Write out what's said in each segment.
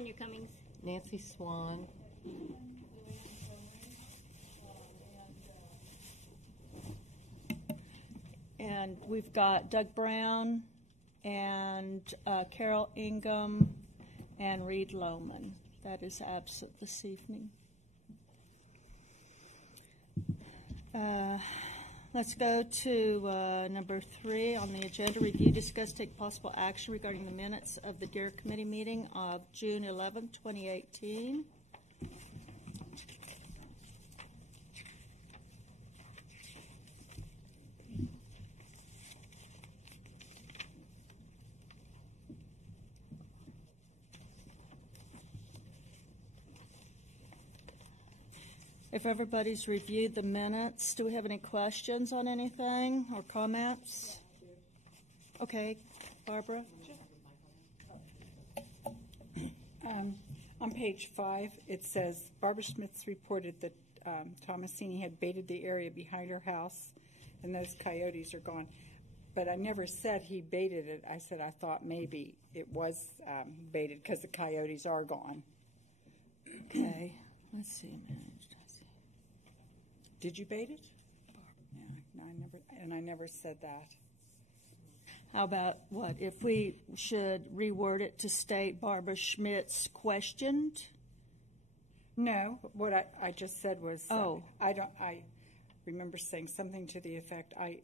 on your Cummings. Nancy Swan. And we've got Doug Brown and Carol Ingham and Reed Lohman. That is absent this evening. Let's go to number 3 on the agenda. Review, discuss, take possible action regarding the minutes of the Deer Committee meeting of June 11, 2018. If everybody's reviewed the minutes, do we have any questions on anything or comments? Okay, Barbara? On page 5, it says, Barbara Schmitz reported that Thomasini had baited the area behind her house, and those coyotes are gone. But I never said he baited it. I said I thought maybe it was baited because the coyotes are gone. Okay, let's see. Did you bait it? Yeah, no, I never said that. How about what? If we should reword it to state Barbara Schmitz questioned? No, what I just said was, Oh. I remember saying something to the effect, I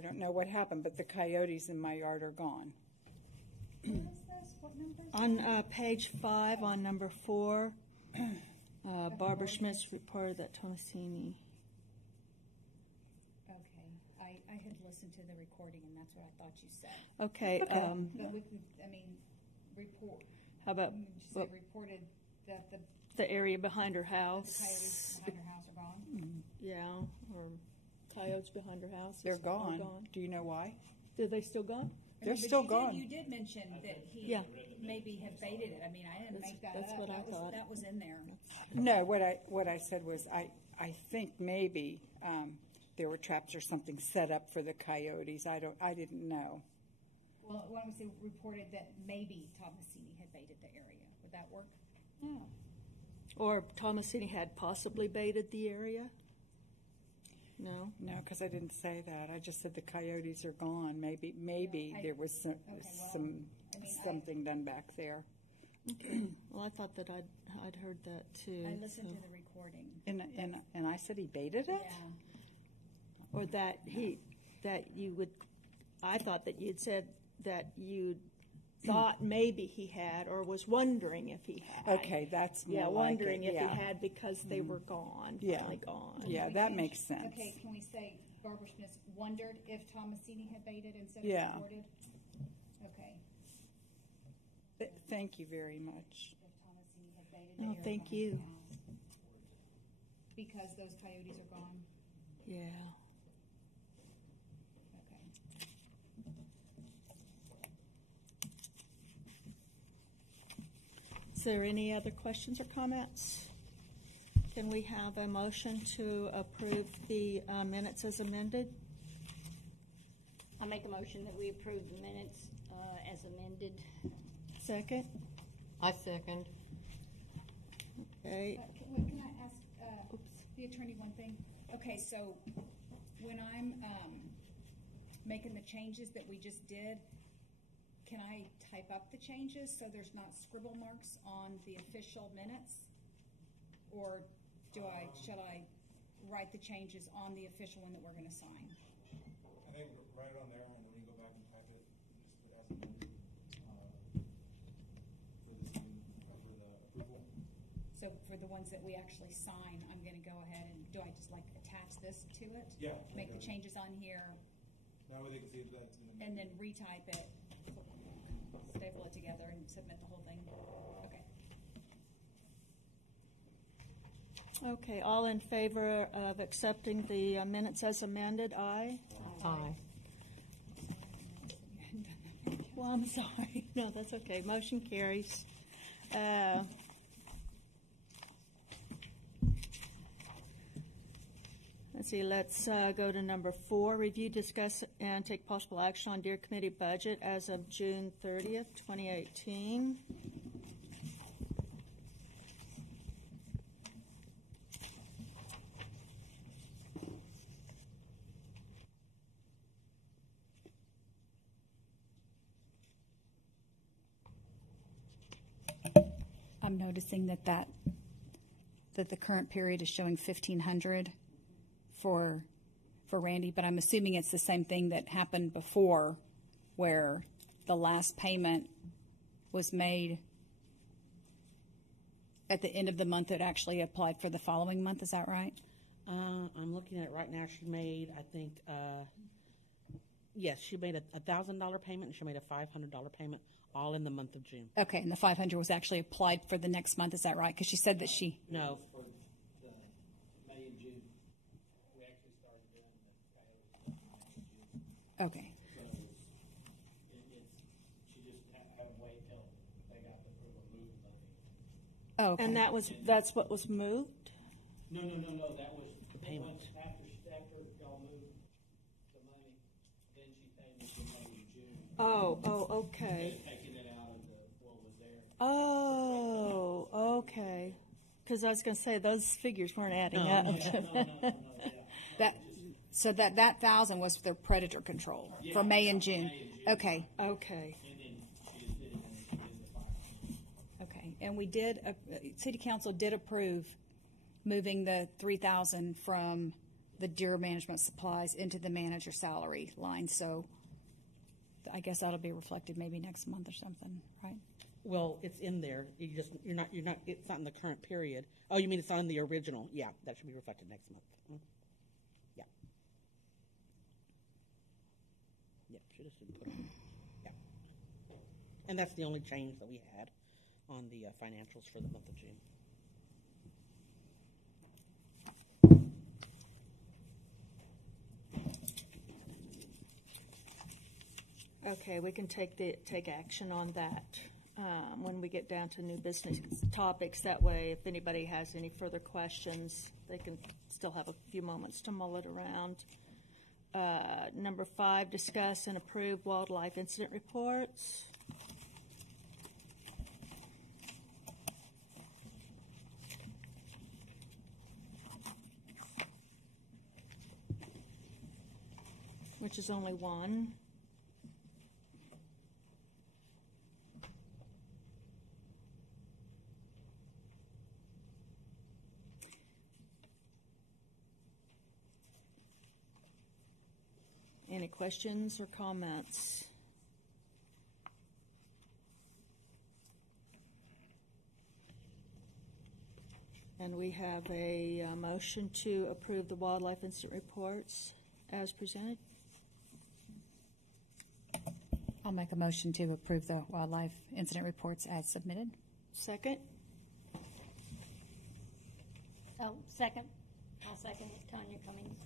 don't know what happened, but the coyotes in my yard are gone. What number? On page 5, on number 4, Barbara Schmitz reported that Thomasini. Okay, I had listened to the recording, and that's what I thought you said. Okay. But we could, report. How about Just say reported that the the area behind her house? coyotes behind her house are gone. Yeah, or coyotes behind her house. They're are gone. Do you know why? Are they still gone? They're But still gone. You did mention that he Yeah. maybe had baited it. I didn't make that that's up. what I thought. That was in there. No, what I said was I think maybe there were traps or something set up for the coyotes. I didn't know. Well, why don't we say reported that maybe Thomasini had baited the area? Would that work? No. Or Thomasini had possibly baited the area? No? No, because I didn't say that. I just said the coyotes are gone. Maybe there was something done back there. Okay. Well, I thought that I'd heard that too. I listened to the recording. And I said he baited it? Yeah. Or I thought that you'd said that you thought maybe he had, or was wondering if he had. Okay, that's more Yeah, like wondering it, if yeah. he had because they were gone, Yeah. finally gone. Yeah, that makes sense. Okay, can we say Barbara Schmitz wondered if Thomasini had baited instead Yeah. of reported? Okay. Thank you very much. If Thomasini had baited the Oh, area thank behind you. her house. Because those coyotes are gone? Yeah. Okay. Is there any other questions or comments? Can we have a motion to approve the minutes as amended? I'll make a motion that we approve the minutes as amended. Second? I second. Okay. Can I ask the attorney one thing? Okay, so when I'm making the changes that we just did, can I type up the changes so there's not scribble marks on the official minutes? Or should I write the changes on the official one that we're going to sign? I think write it on there, and then when you go back and type it, just put as amended for the approval. So for the ones that we actually sign, I'm going to go ahead and, do I just attach this to it? Yeah. Make the changes on here, That way they can see it, and then retype it, staple it together, and submit the whole thing? Okay. Okay, all in favor of accepting the minutes as amended, aye? Aye. Well, I'm sorry. No, that's okay. Motion carries. Let's see, let's go to number 4. Review, discuss, and take possible action on Deer Committee budget as of June 30th, 2018. I'm noticing that the current period is showing 1,500 for Randy, but I'm assuming it's the same thing that happened before, where the last payment was made at the end of the month that actually applied for the following month. Is that right? I'm looking at it right now. She made, I think, yes, she made a $1,000 payment and she made a $500 payment, all in the month of June. Okay, and the 500 was actually applied for the next month. Is that right? Because she said that she. No, For the May and June, we actually started doing the coyotes in May and June. Okay. So she just had to wait till they got the approval to move the money. Oh, okay. And that's what was moved? No, that was the payment. After y'all moved the money, then she paid me for May and June. Oh, okay. Just taking it out of what was there. Oh, okay. Because I was going to say, those figures weren't adding No, up. no, Yeah. So that 1,000 was for their predator control for May and June. Okay. Okay. And then she just did it and she did the 500. Okay. And we did. City Council did approve moving the 3,000 from the deer management supplies into the manager salary line. So I guess that'll be reflected maybe next month or something, right? well, it's in there. You're not, it's not in the current period. Oh, you mean it's not in the original? Yeah, that should be reflected next month. Yeah. Yep, should have put it. Yeah. And that's the only change that we had on the financials for the month of June. Okay, we can take action on that when we get down to new business topics. That way, if anybody has any further questions, they can still have a few moments to mull it around. Number 5, discuss and approve wildlife incident reports. Which is only one. Any questions or comments? And we have a motion to approve the wildlife incident reports as presented. I'll make a motion to approve the wildlife incident reports as submitted. Second? Oh, second. I'll second it. Tanya Cummings.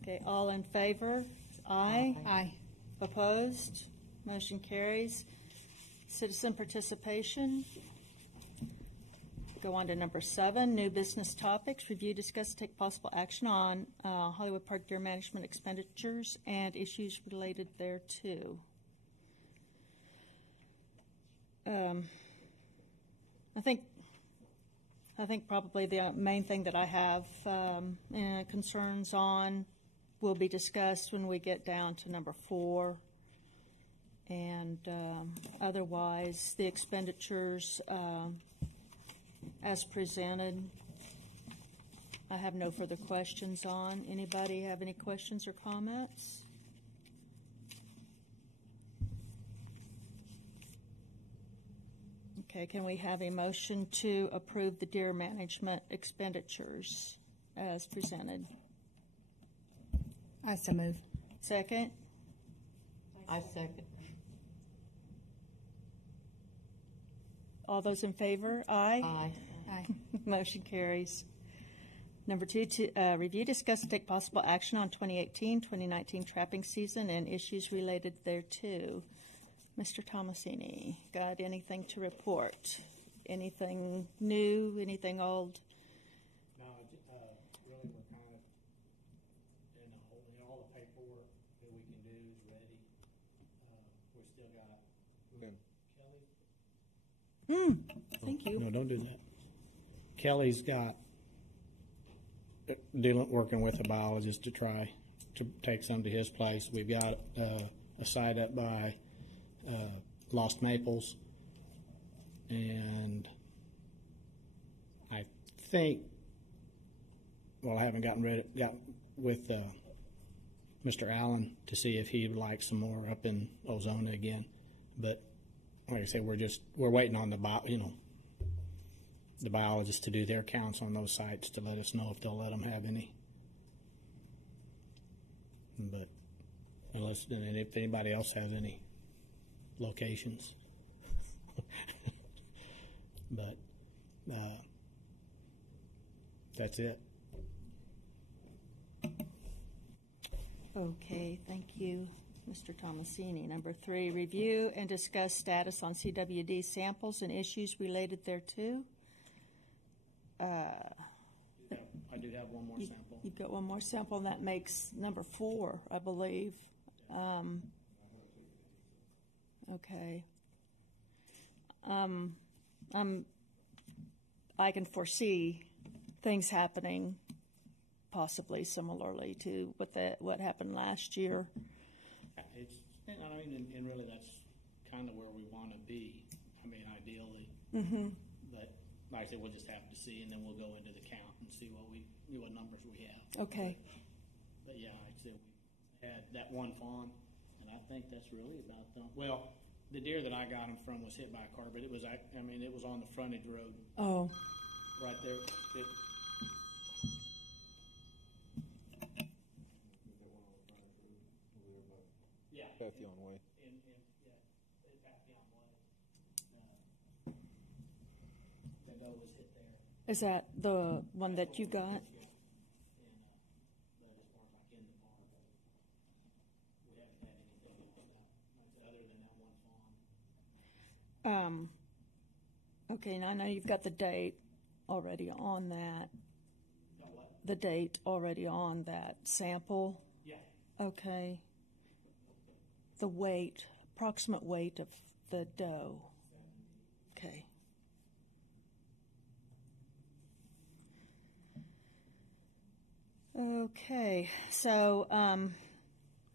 Okay, all in favor? Aye. Aye. Opposed? Motion carries. Citizen participation. Go on to number 7, new business topics. Review, discuss, take possible action on Hollywood Park deer management expenditures and issues related thereto. I think probably the main thing that I have concerns on will be discussed when we get down to number 4. And otherwise, the expenditures as presented, I have no further questions on. Anybody have any questions or comments? Okay, can we have a motion to approve the deer management expenditures as presented? I so move. Second? I second. All those in favor? Aye. Aye. Aye. Motion carries. Number 2, to review, discuss, and take possible action on 2018-2019 trapping season and issues related thereto. Mr. Tomasini, got anything to report? Anything new? Anything old? No, really, we're kind of in the holding, all the paperwork that we can do is ready. We still got Kelly. Thank you. No, don't do that. Kelly's got working with a biologist to try to take some to his place. We've got a site up by Lost Maples, and think, well, I haven't got with Mr. Allen to see if he would like some more up in Ozona again. But like I say, we're waiting on the biologists to do their counts on those sites to let us know if they'll let them have any. But unless, and if anybody else has any locations. But that's it. Okay, thank you, Mr. Tomasini. Number 3, review and discuss status on CWD samples and issues related thereto. I do have one more sample. You've got one more sample, and that makes number 4, I believe. Okay. I can foresee things happening possibly similarly to what happened last year. And really that's kind of where we want to be. I mean, ideally. Mm-hmm. But like I said, we'll just have to see, and then we'll go into the count and see what numbers we have. Okay. But yeah, like I said, we had that one fawn, and I think that's really about the, well, the deer that I got him from was hit by a car, but it was, it was on the frontage road. Oh. Right there. Yeah. Papillon Way. The doe was hit there. Is that the one that you got? Okay, now I know you've got the date already on that. The date already on that sample? Yeah. Okay. The weight, approximate weight of the doe. Okay. Okay, so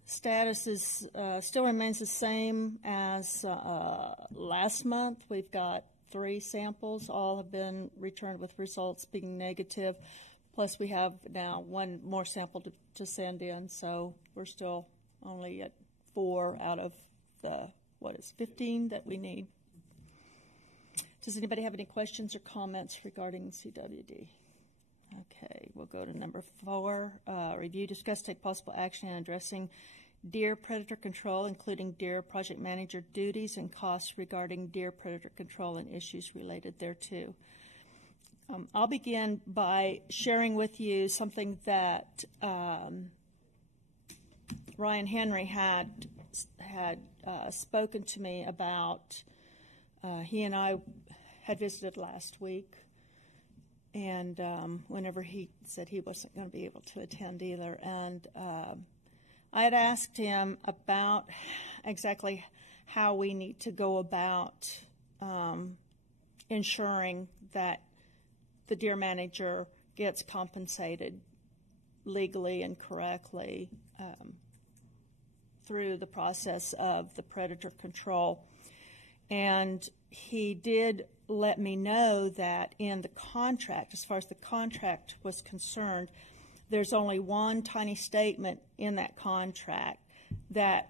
status is still remains the same as last month. We've got 3 samples. All have been returned with results being negative. Plus, we have now 1 more sample to send in, so we're still only at 4 out of the 15 that we need. Does anybody have any questions or comments regarding CWD? Okay, we'll go to number 4. Review, discuss, take possible action in addressing deer predator control, including deer project manager duties and costs regarding deer predator control and issues related thereto. I'll begin by sharing with you something that Ryan Henry had spoken to me about. He and I had visited last week, and whenever he said he wasn't going to be able to attend either, and I had asked him about exactly how we need to go about ensuring that the deer manager gets compensated legally and correctly through the process of the predator control. And he did let me know that in the contract, as far as the contract was concerned, there's only one tiny statement in that contract that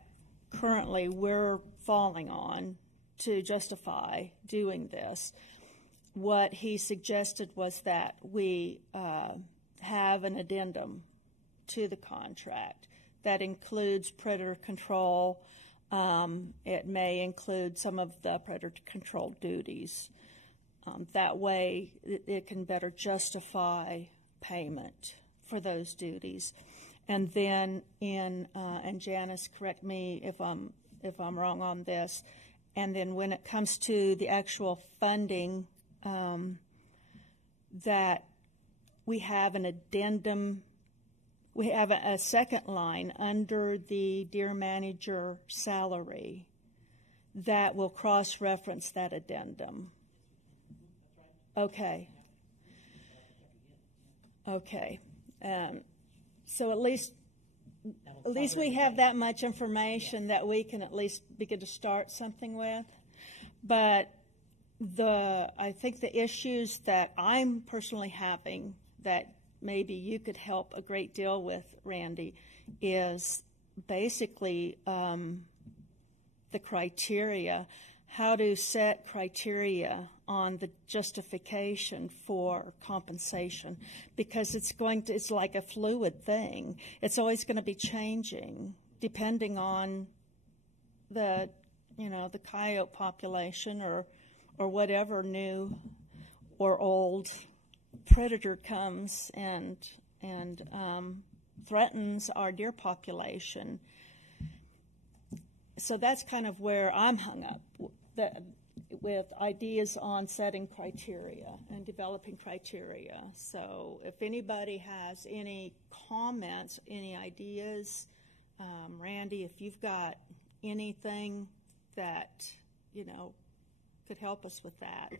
currently we're falling on to justify doing this. What he suggested was that we have an addendum to the contract that includes predator control. It may include some of the predator control duties. That way it can better justify payment for those duties. And then and Janice, correct me if I'm wrong on this, and then when it comes to the actual funding, that we have an addendum, we have a second line under the deer manager salary that will cross-reference that addendum. Okay. Okay. So at least we have that much information that we can at least begin to start something with. But I think the issues that I'm personally having that maybe you could help a great deal with, Randy, is basically the criteria, how to set criteria on the justification for compensation, because it's like a fluid thing. It's always going to be changing depending on the coyote population or whatever new or old predator comes and threatens our deer population. So that's kind of where I'm hung up with ideas on setting criteria and developing criteria. So if anybody has any comments, any ideas, Randy, if you've got anything that, could help us with that.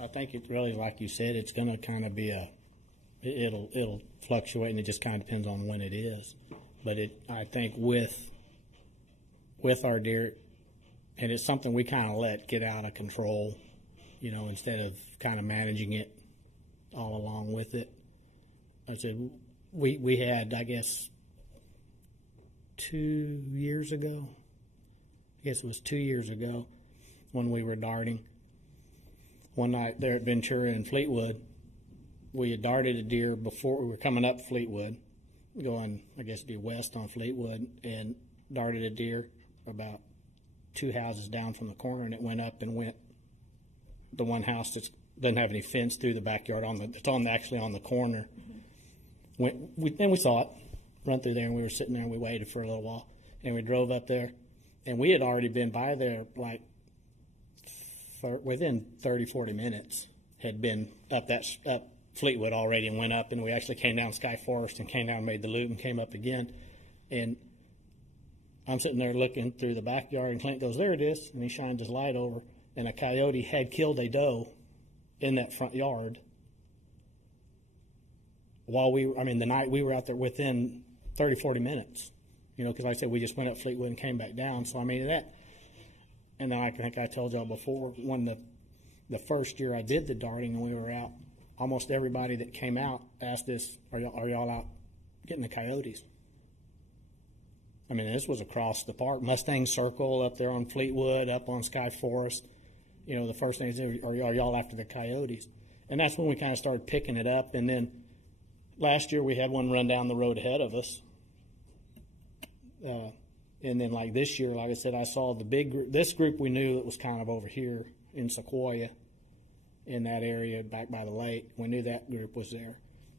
I think it really, like you said, it's going to kind of be it'll fluctuate, and it just kind of depends on when it is. But I think with our deer, and it's something we kind of let get out of control, instead of kind of managing it all along with it. I said we had, I guess, 2 years ago. I guess it was 2 years ago when we were darting. One night there at Ventura and Fleetwood, we had darted a deer before we were coming up Fleetwood, going, I guess, due west on Fleetwood, and darted a deer about 2 houses down from the corner, and it went up and went the one house that doesn't have any fence through the backyard. It's actually on the corner. We saw it run through there, and we were sitting there and we waited for a little while, and we drove up there, and we had already been by there like within 30-40 minutes, had been up Fleetwood already, and went up, and we actually came down Sky Forest and came down, made the loop, and came up again. And I'm sitting there looking through the backyard, and Clint goes, "There it is," and he shines his light over, and a coyote had killed a doe in that front yard the night we were out there, within 30-40 minutes, because like I said, we just went up Fleetwood and came back down. So and then I think I told y'all before, when the first year I did the darting and we were out, almost everybody that came out asked us, are y'all out getting the coyotes? This was across the park, Mustang Circle up there on Fleetwood, up on Sky Forest. The first thing is, are y'all after the coyotes? And that's when we kind of started picking it up. And then last year we had one run down the road ahead of us. And then like this year, like I said, I saw the big group. This group we knew that was kind of over here in Sequoia, in that area back by the lake. We knew that group was there,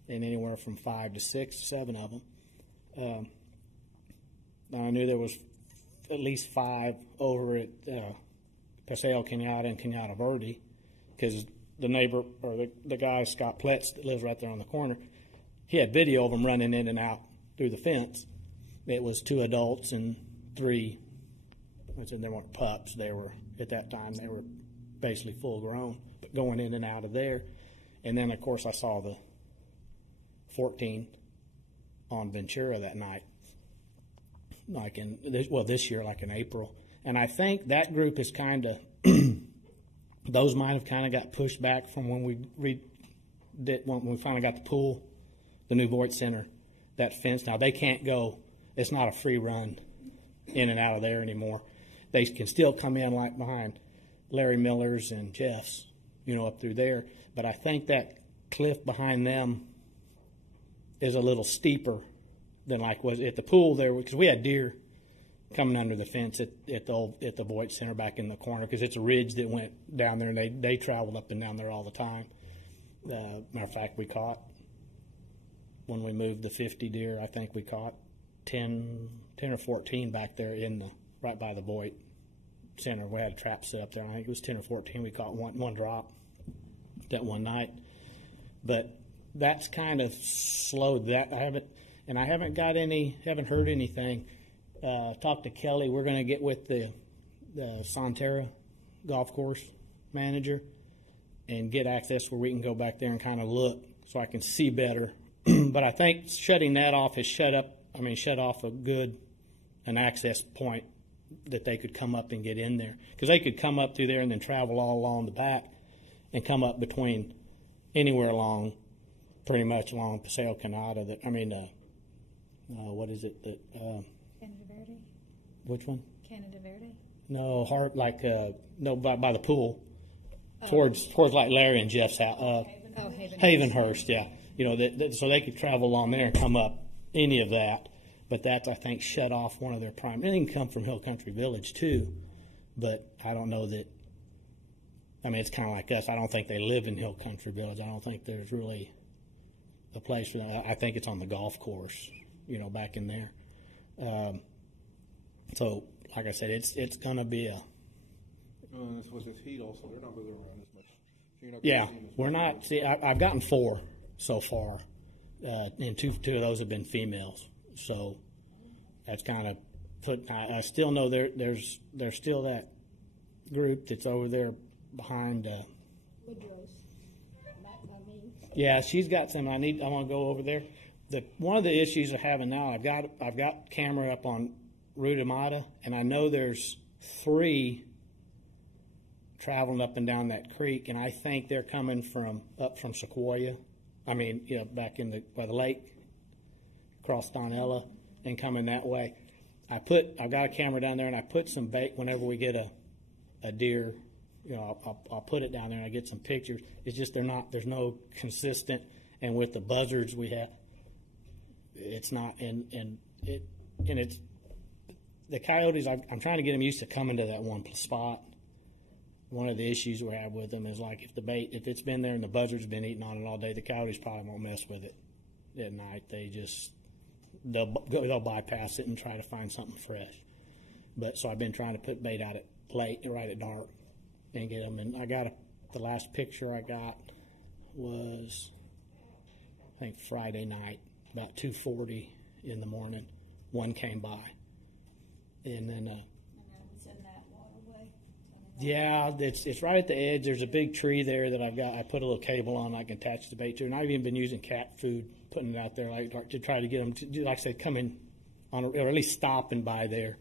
and anywhere from 5 to 6, 7 of them. I knew there was at least 5 over at Paseo Cañada and Cañada Verde, because the neighbor, or the guy, Scott Pletz, that lives right there on the corner, he had video of them running in and out through the fence. It was 2 adults and 3. I said they weren't pups. They were, at that time, they were basically full grown, but going in and out of there. And then, of course, I saw the 14 on Ventura that night, this year, like in April. And I think that group is kind of, those might have kind of got pushed back from when we finally got the pool, the new Voight Center, that fence. Now, they can't go, it's not a free run in and out of there anymore. They can still come in like behind Larry Miller's and Jeff's, up through there. But I think that cliff behind them is a little steeper than like was at the pool there, because we had deer coming under the fence at the Voight Center back in the corner, because it's a ridge that went down there, and they traveled up and down there all the time. Matter of fact, we caught, when we moved the 50 deer, I think we caught 10 or 14 back there right by the Voight Center. We had a trap set up there. I think it was 10 or 14. We caught one drop that one night. But that's kind of slowed that. I haven't heard anything. Talked to Kelly. We're going to get with the Sonterra golf course manager and get access where we can go back there and kind of look so I can see better. But I think shutting that off has shut off an access point that they could come up and get in there. Because they could come up through there and then travel all along the back and come up between anywhere along, pretty much along Paseo Canada. What is it? Canada Verde? Which one? Canada Verde? No, by the pool. Towards like Larry and Jeff's house. Havenhurst, yeah. So they could travel along there and come up any of that. But that's, I think, shut off one of their prime. They can come from Hill Country Village, too. But I don't know that. I mean, it's kind of like us. I don't think they live in Hill Country Village. I don't think there's really a place for them. I think it's on the golf course, back in there. So, like I said, it's going to be a. This was this heat also. They're not moving around as much. So you're not Yeah, seeing as we're much. not. See, I've gotten 4 so far, and two of those have been females. So that's kind of put. I still know there's still that group that's over there behind. Woodrow's. Yeah, she's got some. I want to go over there. One of the issues of having now, I've got camera up on Ruta Mata, and I know there's 3 traveling up and down that creek, and I think they're coming up from Sequoia. I mean, back by the lake, across Donella, and coming that way. I've got a camera down there, and I put some bait whenever we get a deer. I'll put it down there and I get some pictures. It's just there's no consistent, and with the buzzards we have, it's not, and it's the coyotes. I'm trying to get them used to coming to that one spot. One of the issues we have with them is like if it's been there and the buzzard's been eating on it all day, the coyotes probably won't mess with it at night. They'll bypass it and try to find something fresh. But so I've been trying to put bait out at late, right at dark, and get them. And the last picture I got was, I think, Friday night, about 2:40 in the morning. One came by, and then. Yeah, it's right at the edge. There's a big tree there that I put a little cable on I can attach the bait to. And I've even been using cat food, putting it out there to try to get them to, like I said, come in or at least stopping by there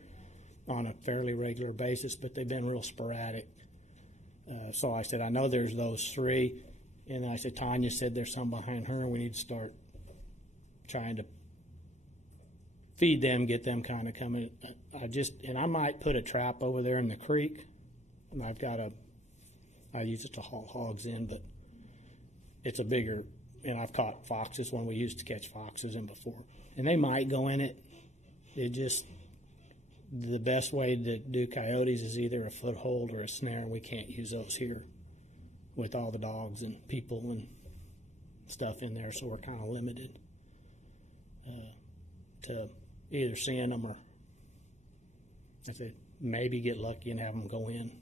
on a fairly regular basis. But they've been real sporadic. So I said, I know there's those 3. And then I said, Tanya said there's some behind her, and we need to start trying to feed them, get them kind of coming. And I might put a trap over there in the creek. And I use it to haul hogs in, but it's a bigger, and I've caught foxes when we used to catch foxes in before. And they might go in it. The best way to do coyotes is either a foothold or a snare, and we can't use those here with all the dogs and people and stuff in there, so we're kind of limited to either seeing them or, I said, maybe get lucky and have them go in.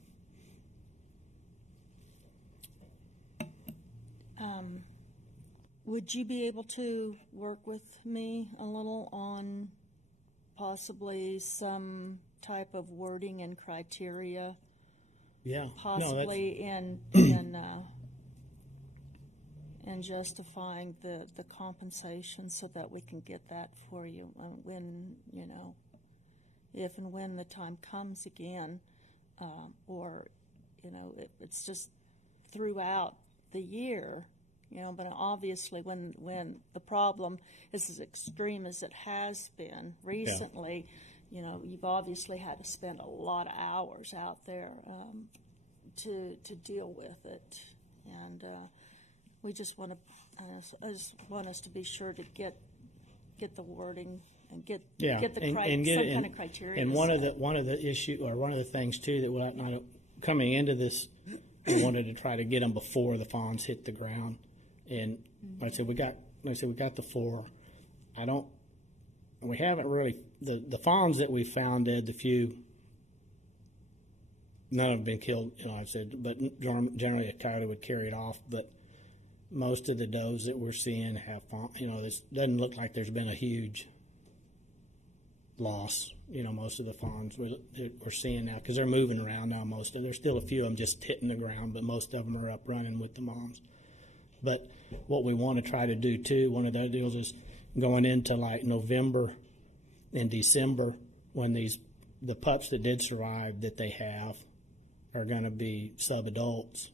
Would you be able to work with me a little on possibly some type of wording and criteria? Yeah. Possibly in justifying the compensation so that we can get that for you when, if and when the time comes again, or, it's just throughout the year. But obviously when the problem is as extreme as it has been recently, you've obviously had to spend a lot of hours out there to deal with it. And we just want to, I just want us to be sure to get the wording and get some kind of criteria. And one of the issue, or one of the things too that coming into this, I wanted to try to get them before the fawns hit the ground. And like I said, we got the 4. We haven't really, the fawns that we found dead, the few, none have been killed, I said, but generally a coyote would carry it off. But most of the does that we're seeing have fawn, this doesn't look like there's been a huge loss. Most of the fawns we're seeing now, because they're moving around now, there's still a few of them just hitting the ground, but most of them are up running with the moms. But what we want to try to do too, one of the deals is going into like November and December when these the pups that did survive that they have are going to be sub-adults,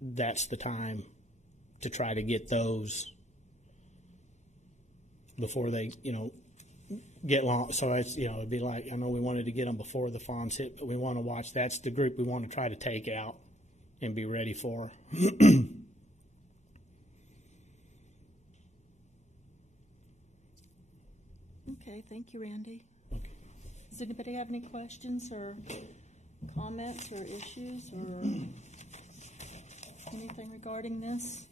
that's the time to try to get those before they, get long. So it's, it'd be like, I know we wanted to get them before the fawns hit, but we want to watch. That's the group we want to try to take out and be ready for. Okay, thank you, Randy. Okay. Does anybody have any questions or comments or issues or anything regarding this?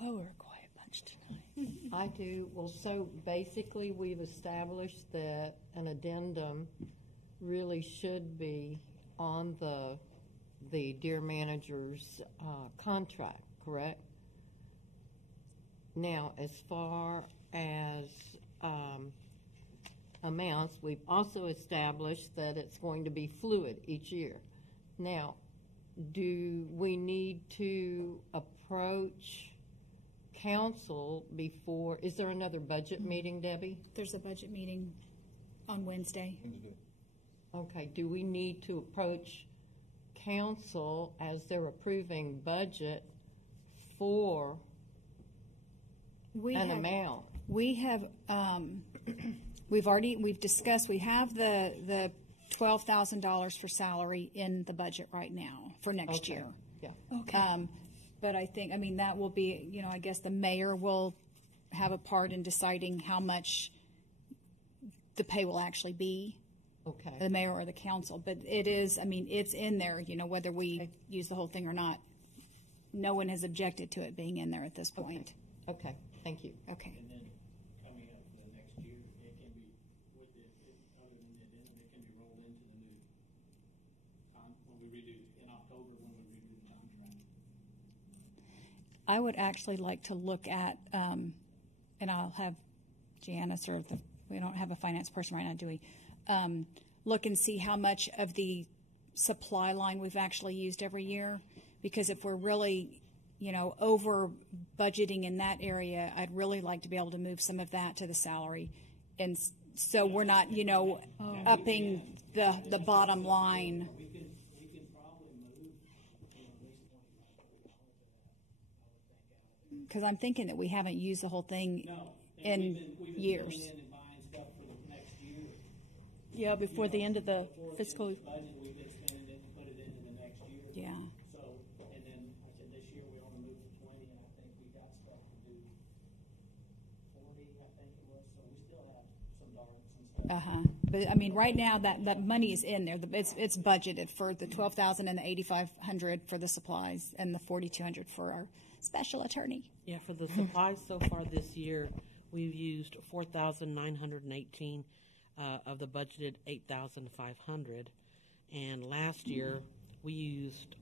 Oh, we're a quiet bunch tonight. I do. Well, so basically, we've established that an addendum really should be on the deer manager's contract, correct? Now, as far as amounts, we've also established that it's going to be fluid each year. Now, do we need to approach council before, is there another budget meeting, Debbie? There's a budget meeting on Wednesday. Okay, do we need to approach council as they're approving budget for an amount? We have, we've discussed, we have the $12,000 for salary in the budget right now for next Okay. year. Yeah. Okay. But I think, that will be, I guess the mayor will have a part in deciding how much the pay will actually be, the Okay. mayor or the council. But it is, it's in there, whether we use the whole thing or not. No one has objected to it being in there at this point. Okay, thank you. Okay. And then coming up for the next year, it can be, with the, other than the addendum, it can be rolled into the new when we redo, in October, when we redo the contract. I would actually like to look at, and I'll have Janice or we don't have a finance person right now, do we? Look and see how much of the supply line we've actually used every year. Because if we're really, over budgeting in that area, I'd really like to be able to move some of that to the salary. And so we're not, upping the bottom line. We can probably move, at least $25. Because I'm thinking that we haven't used the whole thing No. in We've been years. pulling in and buying stuff for the next year. Yeah, before the end of the Before fiscal. the budget, we've been spending it to put it into the next year. Yeah. So, and then, I said this year we only moved to 20, and I think we got stuff to do 40, I think it was, so we still have some stuff. But right now that money is in there. It's budgeted for the $12,000 and the $8,500 for the supplies and the $4,200 for our special attorney. Yeah, for the supplies so far this year, we've used 4,918 of the budgeted 8,500, and last year we used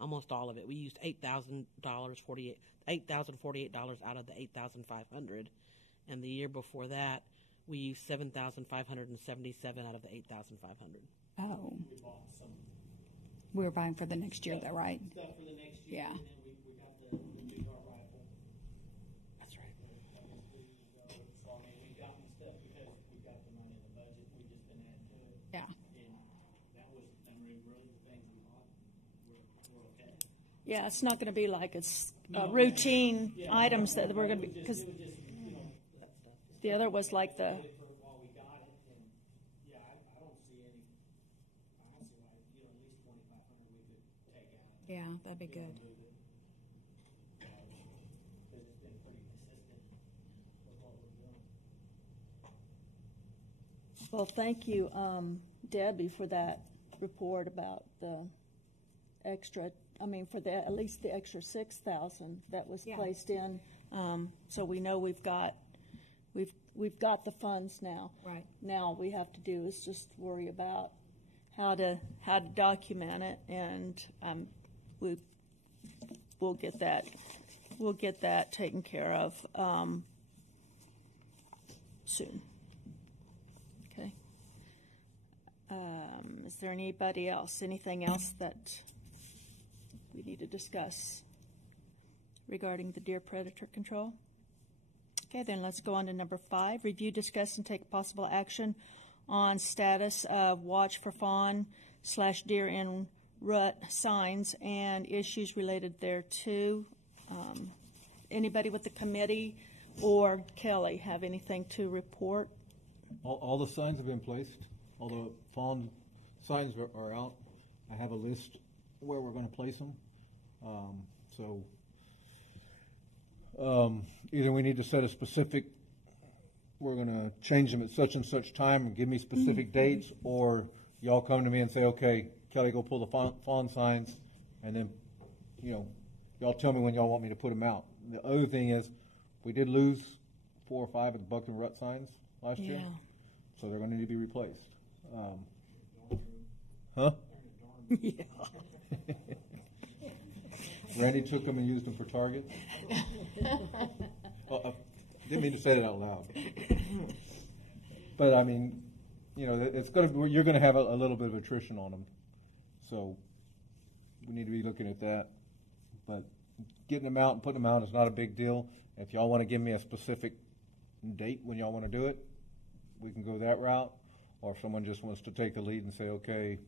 almost all of it. We used $8,048 out of the 8,500, and the year before that we used 7,577 out of the 8,500. Oh, We bought some we were buying for the next year though, right? stuff for the next year, Yeah. and then we got the new dart rifle. That's right. So, I mean, we've gotten stuff because we've got the money in the budget, we've just been adding to it. Yeah. And that was, really the things we bought were okay. Yeah, it's not going to be like it's routine items that we're going to be, because It was just, the other was like the, for while we got it, and, yeah, I don't see any, I don't see why, at least 2,500 we could take out. Yeah, that'd be good. Move it. Because it's been pretty consistent with what we're doing. well, thank you, Debbie, for that report about the extra, for at least the extra 6,000 that was Yeah. placed in. So we know we've got the funds now. Right. Now all we have to do is just worry about how to document it, and we'll get that taken care of soon. Okay. Is there anybody else? Anything else that we need to discuss regarding the deer predator control. Okay, then let's go on to number 5. Review, discuss, and take possible action on status of watch for fawn/deer in rut signs and issues related thereto. Anybody with the committee or Kelly have anything to report? All the signs have been placed. All the fawn signs are out. I have a list where we're going to place them. Either we need to set a specific, we're going to change them at such and such time and give me specific dates, or y'all come to me and say, okay, Kelly, go pull the fawn signs, and then, y'all tell me when y'all want me to put them out. The other thing is, we did lose 4 or 5 of the buck and rut signs last year, so they're going to need to be replaced. Huh? Yeah. Randy took them and used them for targets. I didn't mean to say it out loud. But I mean, it's you're going to have a little bit of attrition on them, so we need to be looking at that. But getting them out and putting them out is not a big deal. If y'all want to give me a specific date when y'all want to do it, we can go that route. Or if someone just wants to take the lead and say, okay,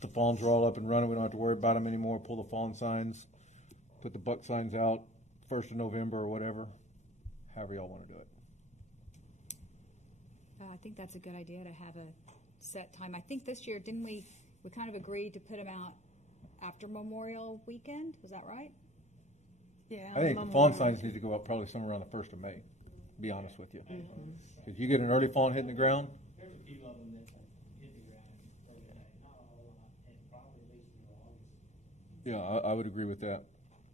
the fawns are all up and running, we don't have to worry about them anymore, pull the fawn signs, put the buck signs out 1st of November or whatever, however y'all want to do it. I think that's a good idea to have a set time. I think this year, didn't we kind of agreed to put them out after Memorial Weekend? Was that right? Yeah. I think the fawn signs need to go up probably somewhere around the 1st of May, to be honest with you. If you get an early fawn hitting the ground, There's a few of them that hit the ground early today, not all of them, and probably at least through August. yeah, I would agree with that.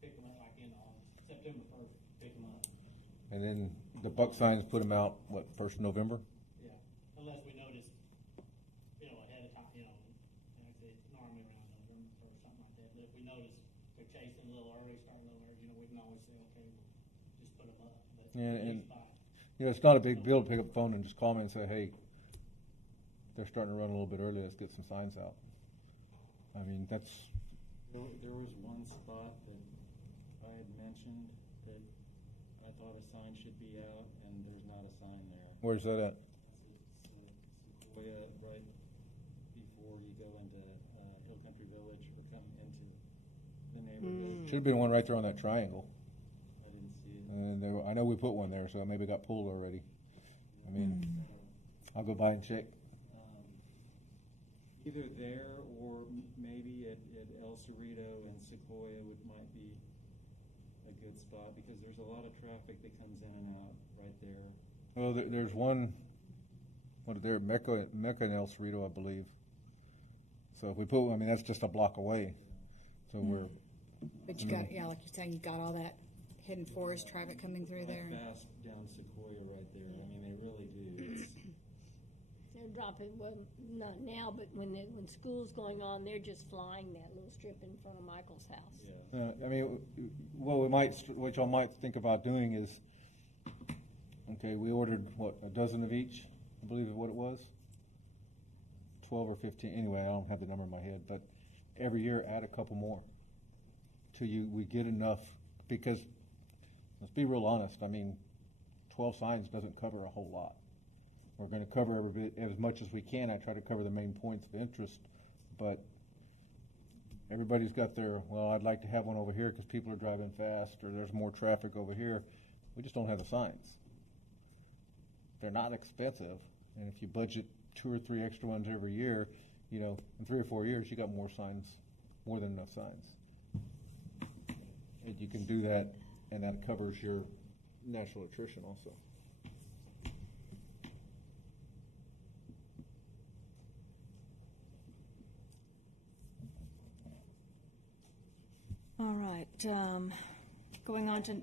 Pick them up like in August, September 1st, pick them up. And then the buck signs, put them out, 1st of November? Yeah, unless we notice, ahead of time, like I said, it's normally around November or something like that. But if we notice they're chasing a little early, starting a little early, we can always say, okay, we'll just put them up. But Yeah, at and least by it's not a big deal to pick up the phone and just call me and say, hey, they're starting to run a little bit early, let's get some signs out. I mean, that's, There was one spot that I had mentioned that I thought a sign should be out, and there's not a sign there. where's that at? It's Sequoia, right before you go into Hill Country Village or come into the neighborhood. Should be the one right there on that triangle. I didn't see it. And I know we put one there, so it maybe got pulled already. I mean, I'll go by and check. Either there or maybe at El Cerrito and Sequoia might be a good spot, because there's a lot of traffic that comes in and out right there. Well, there's one, there, Mecca and El Cerrito, I believe. So if we put, that's just a block away. So we're, But you got, like you're saying, you got all that hidden forest traffic coming through there. Fast down Sequoia right there. They really do. They're dropping, well, not now, but when school's going on, they're just flying that little strip in front of Michael's house. Yeah. what y'all might think about doing is, okay, we ordered, a dozen of each, I believe is what it was? 12 or 15, anyway, I don't have the number in my head, but every year add a couple more till we get enough, because let's be real honest, 12 signs doesn't cover a whole lot. We're going to cover every bit as much as we can. I try to cover the main points of interest, but everybody's got their, I'd like to have one over here because people are driving fast, or there's more traffic over here. We just don't have the signs. They're not expensive, and if you budget 2 or 3 extra ones every year, in 3 or 4 years, you got more signs, more than enough signs. And you can do that, and that covers your natural attrition also. All right. Going on to,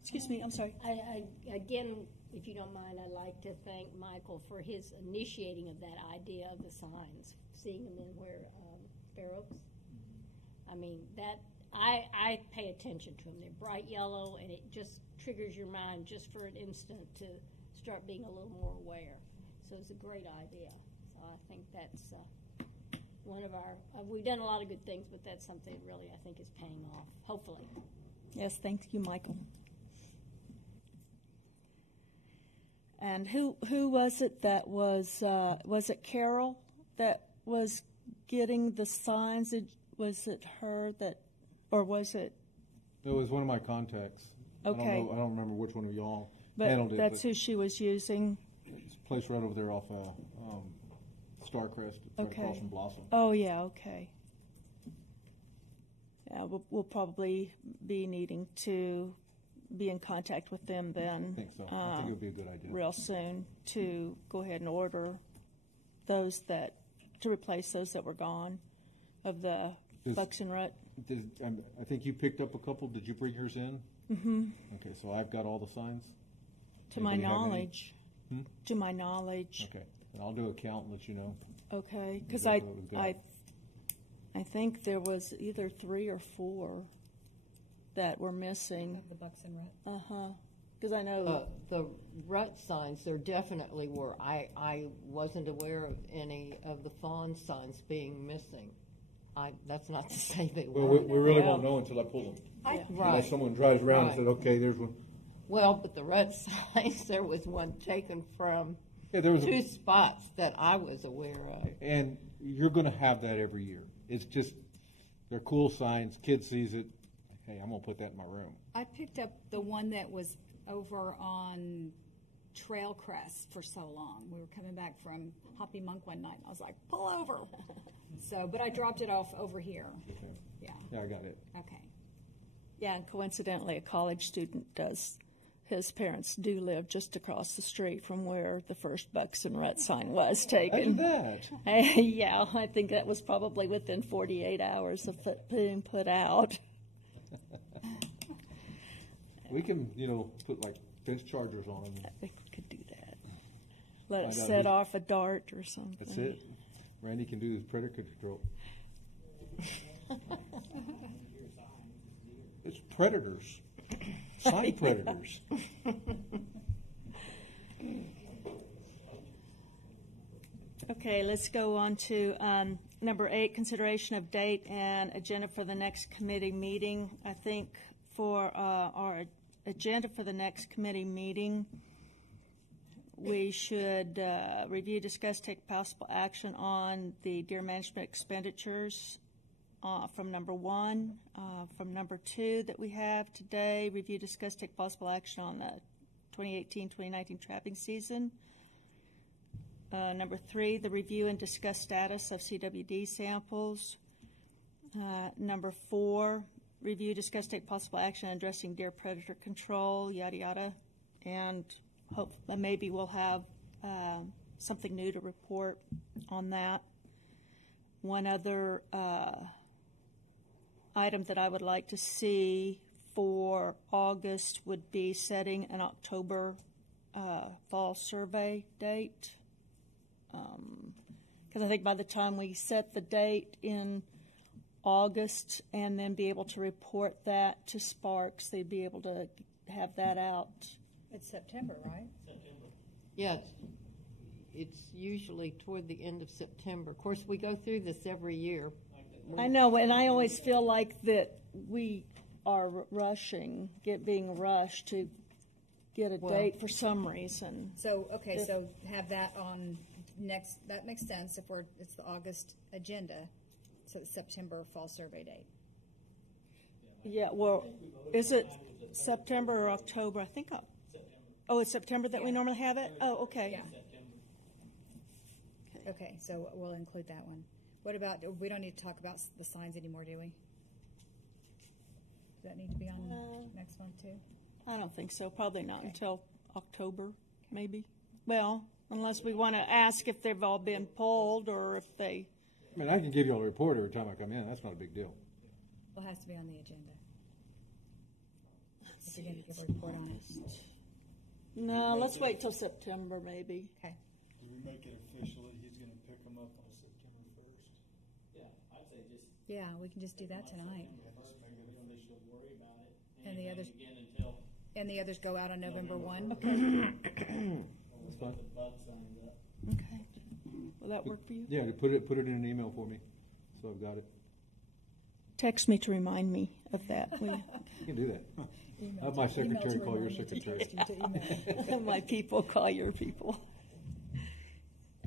excuse me, I'm sorry. Again, if you don't mind, I'd like to thank Michael for his initiating of that idea of the signs, seeing them in where Fair Oaks. I pay attention to them. They're bright yellow, and it just triggers your mind just for an instant to start being a little more aware. So it's a great idea. So I think that's one of our, we've done a lot of good things, but that's something really I think is paying off, hopefully. Yes, thank you, Michael. And who was it that was it Carol that was getting the signs? Was it her that, or was it? It was one of my contacts. Okay. I don't remember which one of y'all But handled it. that's who she was using. It's a place right over there off Starcrest, right Okay. across from Blossom. Oh, yeah, okay. Yeah, we'll probably be needing to be in contact with them then. I think so. I think it would be a good idea. Real soon to go ahead and order those to replace those that were gone of the Bucks and Rut. I think you picked up a couple. Did you bring yours in? Mm-hmm. Okay, so I've got all the signs. To my Anybody have any? knowledge. To my knowledge. Okay, and I'll do a count and let you know. Okay, because What we've got. I think there was either 3 or 4 that were missing. The Bucks and Rut. Because I know. The rut signs, there definitely were. I wasn't aware of any of the fawn signs being missing. That's not to say they Well, weren't. we really won't know until I pull them. Right. Unless someone drives around and Right. says, "Okay, there's one." Well, but the rut signs, there was one taken from Yeah, there was 2 spots that I was aware of. and you're going to have that every year. It's just they're cool signs. Kid sees it. Hey, I'm going to put that in my room. I picked up the one that was over on Trail Crest for so long. We were coming back from Hoppy Monk one night, and I was like, pull over. But I dropped it off over here. Okay. Yeah, Yeah, I got it. okay. Yeah, and coincidentally, a college student does. His parents do live just across the street from where the first Bucks and Rut sign was taken. that. Yeah, I think that was probably within 48 hours of it being put out. We can, put like fence chargers on them. I think we could do that. Let I it gotta set be- off a dart or something. That's it. Randy can do his predator control. It's predators. Sign predators. Okay, let's go on to number 8, consideration of date and agenda for the next committee meeting. I think for our agenda for the next committee meeting, we should review, discuss, take possible action on the deer management expenditures from number 1. From number 2 that we have today, review, discuss, take possible action on the 2018-2019 trapping season. Number 3, the review and discuss status of CWD samples. Number 4, review, discuss, take possible action on addressing deer predator control, yada, yada. And maybe we'll have something new to report on that. One other item that I would like to see for August would be setting an October fall survey date. Because I think by the time we set the date in August and then be able to report that to Sparks, they'd be able to have that out. It's September, right? Yeah, it's usually toward the end of September. Of course, we go through this every year. I know, and I always feel like that we are being rushed to get a date for some reason. So, okay, so have that on next, that makes sense if it's the August agenda, so it's September fall survey date. Yeah, well, is it September or October? I think. Oh, it's September that we normally have it? Oh, okay. Yeah. Okay, so we'll include that one. What about, we don't need to talk about the signs anymore, do we? Does that need to be on next month too? I don't think so. Probably not until October, maybe. Well, unless we want to ask if they've all been pulled or if they. I mean, I can give you a report every time I come in. That's not a big deal. Well, it has to be on the agenda. If you're going to give a report on it. No, let's wait till September, maybe. Okay. Do we make it officially, he's gonna pick them up on September 1st? Yeah, I'd say just. Yeah, we can just do that tonight. We don't need to worry about it. And the others, Again, until and the others go out on November 1? That's fine. the bug signs up. Okay. Will that work for you? Yeah, you put it in an email for me, so I've got it. text me to remind me of that, will you? You can do that. Have my secretary call your secretary. My people call your people.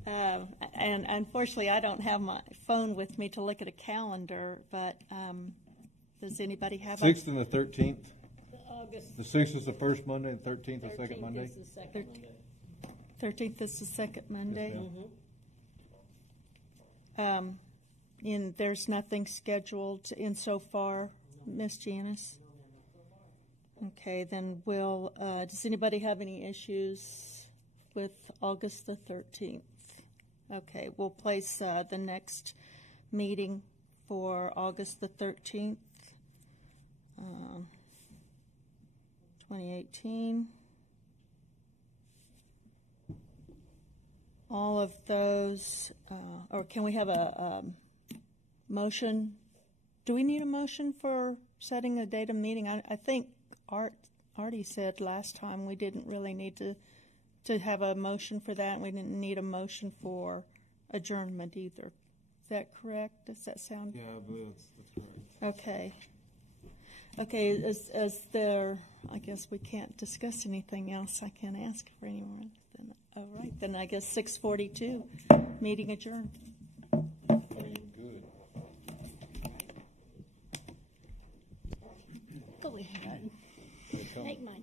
And unfortunately, I don't have my phone with me to look at a calendar, but does anybody have 6th and the 13th. August The 6th is the first Monday, the 13th the second 13th Monday. is the second Monday. 13th is the second Monday? Yeah. And there's nothing scheduled in so far, Miss Janice? Okay, then does anybody have any issues with August the 13th? Okay, we'll place the next meeting for August the 13th, 2018. All of those, or can we have a motion? Do we need a motion for setting a date of meeting? I think Artie said last time we didn't really need to have a motion for that. We didn't need a motion for adjournment either. Is that correct? Does that sound? Yeah, I believe that's correct. Okay. Okay, as there, I guess we can't discuss anything else. I can't ask for anyone. Then, all right, then I guess 6:42, meeting adjourned. Good. Go ahead. Take mine.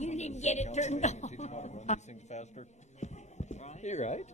You You didn't get it turned on. Run these things faster. You're right.